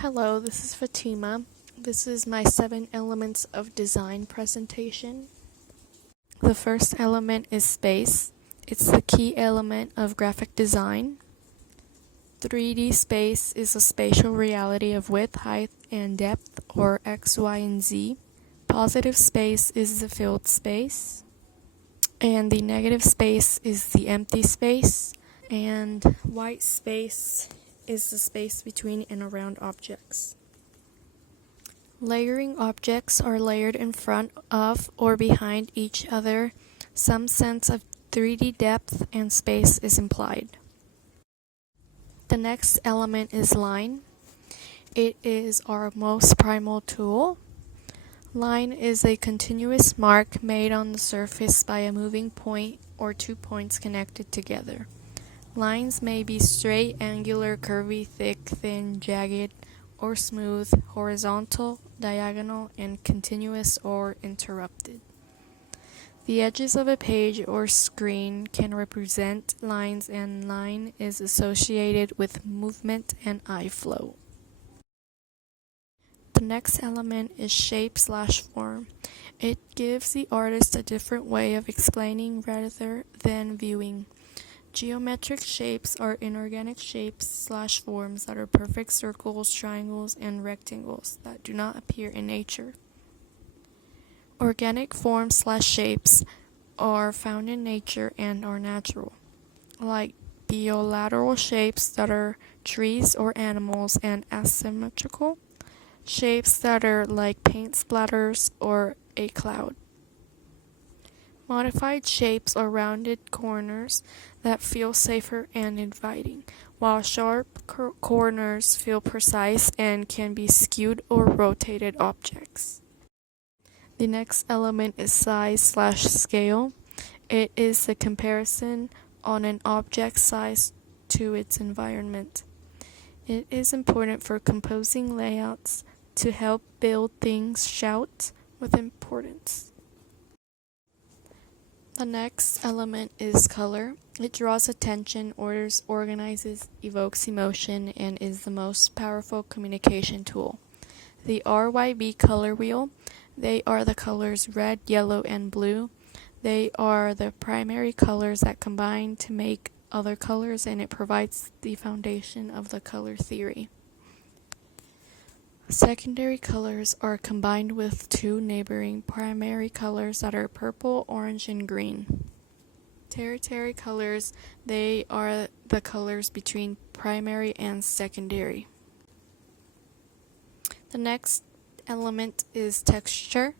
Hello, this is Fatima. This is my 7 elements of design presentation. The first element is space. It's the key element of graphic design. 3D space is a spatial reality of width, height, and depth, or X, Y, and Z. Positive space is the filled space. And the negative space is the empty space. And white space is the space between and around objects. Layering objects are layered in front of or behind each other. Some sense of 3D depth and space is implied. The next element is line. It is our most primal tool. Line is a continuous mark made on the surface by a moving point or 2 points connected together. Lines may be straight, angular, curvy, thick, thin, jagged, or smooth, horizontal, diagonal, and continuous or interrupted. The edges of a page or screen can represent lines, and line is associated with movement and eye flow. The next element is shape/form. It gives the artist a different way of explaining rather than viewing. Geometric shapes are inorganic shapes/forms that are perfect circles, triangles, and rectangles that do not appear in nature. Organic forms/shapes are found in nature and are natural, like bilateral shapes that are trees or animals, and asymmetrical shapes that are like paint splatters or a cloud. Modified shapes are rounded corners that feel safer and inviting, while sharp corners feel precise and can be skewed or rotated objects. The next element is size/scale. It is the comparison on an object's size to its environment. It is important for composing layouts to help build things shout with importance. The next element is color. It draws attention, orders, organizes, evokes emotion, and is the most powerful communication tool. The RYB color wheel. They are the colors red, yellow, and blue. They are the primary colors that combine to make other colors, and it provides the foundation of the color theory. Secondary colors are combined with 2 neighboring primary colors that are purple, orange, and green. Tertiary colors, they are the colors between primary and secondary. The next element is texture.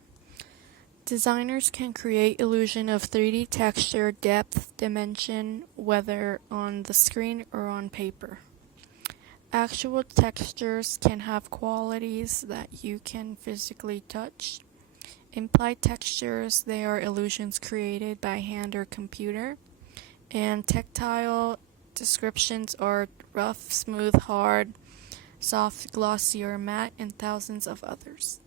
Designers can create illusion of 3D texture, depth, dimension, whether on the screen or on paper. Actual textures can have qualities that you can physically touch. Implied textures, they are illusions created by hand or computer. And tactile descriptions are rough, smooth, hard, soft, glossy, or matte, and thousands of others.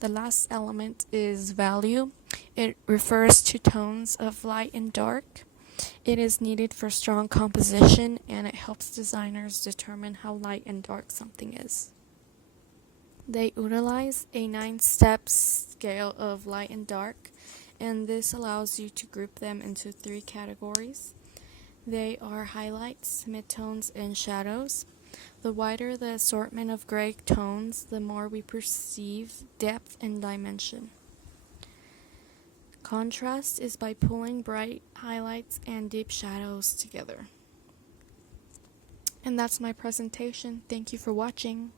The last element is value. It refers to tones of light and dark. It is needed for strong composition, and it helps designers determine how light and dark something is. They utilize a 9-step scale of light and dark, and this allows you to group them into 3 categories. They are highlights, midtones, and shadows. The wider the assortment of gray tones, the more we perceive depth and dimension. Contrast is by pulling bright highlights and deep shadows together. And that's my presentation. Thank you for watching.